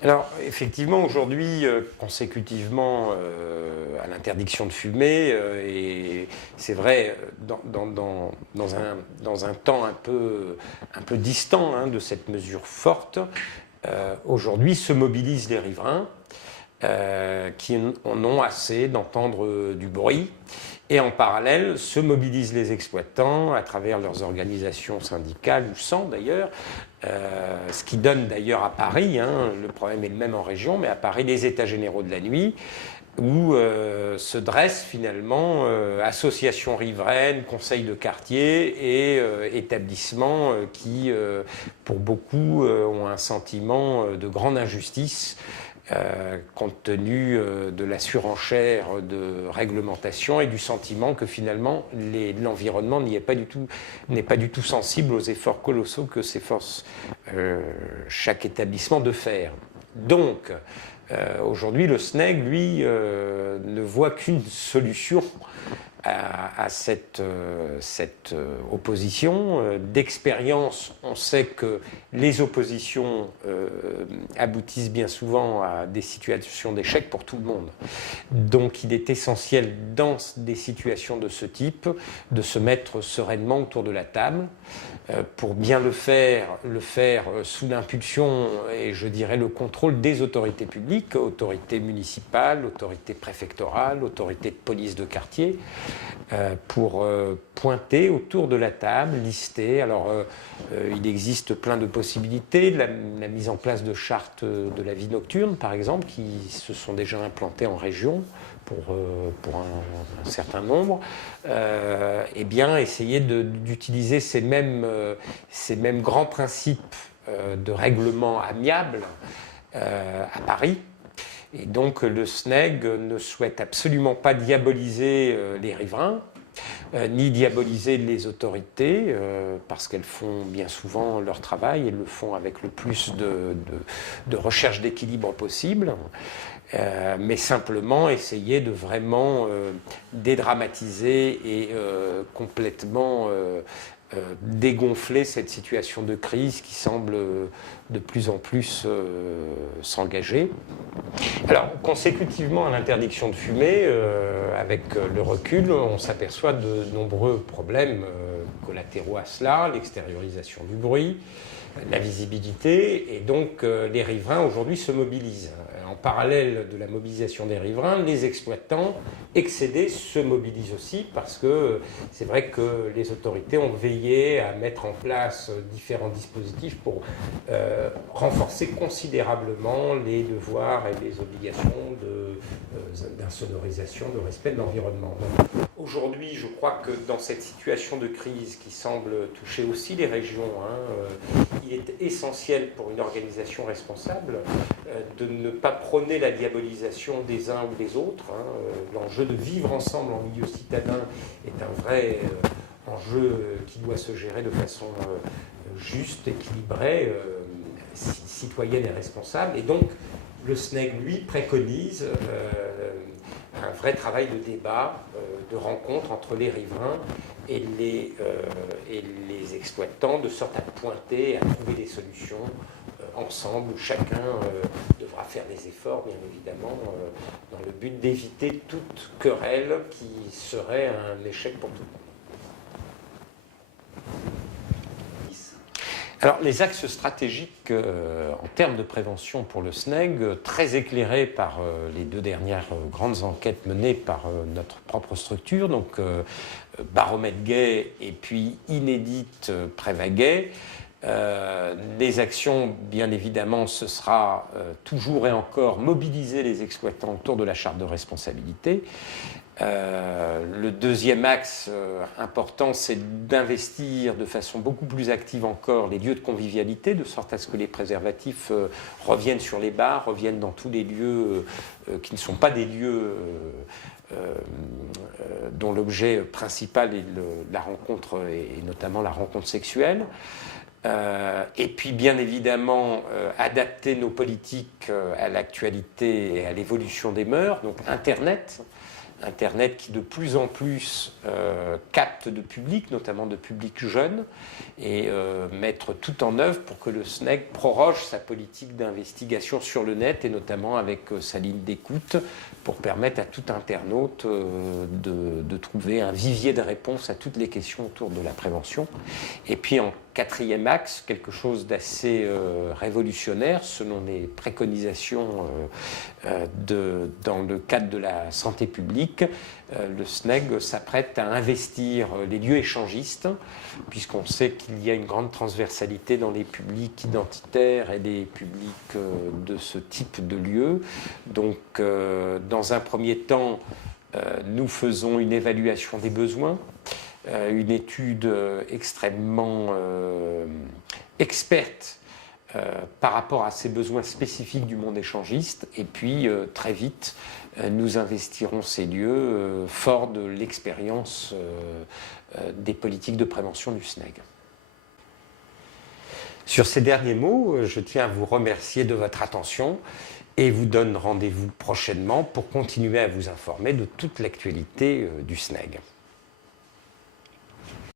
Alors, effectivement, aujourd'hui, consécutivement à l'interdiction de fumer, et c'est vrai, dans un temps un peu distant hein, de cette mesure forte, aujourd'hui se mobilisent les riverains qui en ont assez d'entendre du bruit. Et en parallèle, se mobilisent les exploitants à travers leurs organisations syndicales, ou sans d'ailleurs, ce qui donne d'ailleurs à Paris, hein, le problème est le même en région, mais à Paris, les états généraux de la nuit, où se dressent finalement associations riveraines, conseils de quartier et établissements qui, pour beaucoup, ont un sentiment de grande injustice compte tenu de la surenchère de réglementation et du sentiment que finalement l'environnement n'est pas du tout sensible aux efforts colossaux que s'efforce chaque établissement de faire. Donc, aujourd'hui, le SNEG, lui, ne voit qu'une solution à cette opposition. D'expérience, on sait que les oppositions aboutissent bien souvent à des situations d'échec pour tout le monde. Donc il est essentiel dans des situations de ce type de se mettre sereinement autour de la table pour bien le faire sous l'impulsion et je dirais le contrôle des autorités publiques, autorités municipales, autorités préfectorales, autorités de police de quartier, pour pointer autour de la table, lister. Alors, il existe plein de possibilités, la mise en place de chartes de la vie nocturne, par exemple, qui se sont déjà implantées en région pour un certain nombre, et bien essayer d'utiliser ces mêmes grands principes de règlement amiable à Paris. Et donc le SNEG ne souhaite absolument pas diaboliser les riverains, ni diaboliser les autorités, parce qu'elles font bien souvent leur travail, elles le font avec le plus de recherche d'équilibre possible, mais simplement essayer de vraiment dédramatiser et complètement dégonfler cette situation de crise qui semble de plus en plus s'engager. Alors, consécutivement à l'interdiction de fumer, avec le recul, on s'aperçoit de nombreux problèmes collatéraux à cela, l'extériorisation du bruit, la visibilité, et donc les riverains aujourd'hui se mobilisent. En parallèle de la mobilisation des riverains, les exploitants excédés se mobilisent aussi parce que c'est vrai que les autorités ont veillé à mettre en place différents dispositifs pour renforcer considérablement les devoirs et les obligations d'insonorisation, de respect de l'environnement. Aujourd'hui, je crois que dans cette situation de crise qui semble toucher aussi les régions, il est essentiel pour une organisation responsable de ne pas prôner la diabolisation des uns ou des autres. L'enjeu de vivre ensemble en milieu citadin est un vrai enjeu qui doit se gérer de façon juste, équilibrée, citoyenne et responsable. Et donc, le SNEG, lui, préconise un vrai travail de débat, de rencontre entre les riverains et les exploitants, de sorte à pointer, à trouver des solutions ensemble, où chacun devra faire des efforts, bien évidemment, dans le but d'éviter toute querelle qui serait un échec pour tout le monde. Alors, les axes stratégiques en termes de prévention pour le SNEG, très éclairés par les deux dernières grandes enquêtes menées par notre propre structure, donc Baromètre Gay et puis Inédite Préva-Gay. Les actions, bien évidemment, ce sera toujours et encore mobiliser les exploitants autour de la charte de responsabilité. Le deuxième axe important, c'est d'investir de façon beaucoup plus active encore les lieux de convivialité, de sorte à ce que les préservatifs reviennent sur les bars, reviennent dans tous les lieux qui ne sont pas des lieux dont l'objet principal est la rencontre, et notamment la rencontre sexuelle. Et puis bien évidemment adapter nos politiques à l'actualité et à l'évolution des mœurs, donc Internet. Internet qui de plus en plus capte de public, notamment de public jeune, et mettre tout en œuvre pour que le SNEG proroge sa politique d'investigation sur le net, et notamment avec sa ligne d'écoute, pour permettre à tout internaute de trouver un vivier de réponses à toutes les questions autour de la prévention. Et puis en quatrième axe, quelque chose d'assez révolutionnaire selon les préconisations dans le cadre de la santé publique. Le SNEG s'apprête à investir les lieux échangistes, puisqu'on sait qu'il y a une grande transversalité dans les publics identitaires et les publics de ce type de lieux. Donc, dans un premier temps, nous faisons une évaluation des besoins, une étude extrêmement experte par rapport à ces besoins spécifiques du monde échangiste, et puis très vite nous investirons ces lieux forts de l'expérience des politiques de prévention du SNEG. Sur ces derniers mots, je tiens à vous remercier de votre attention et vous donne rendez-vous prochainement pour continuer à vous informer de toute l'actualité du SNEG.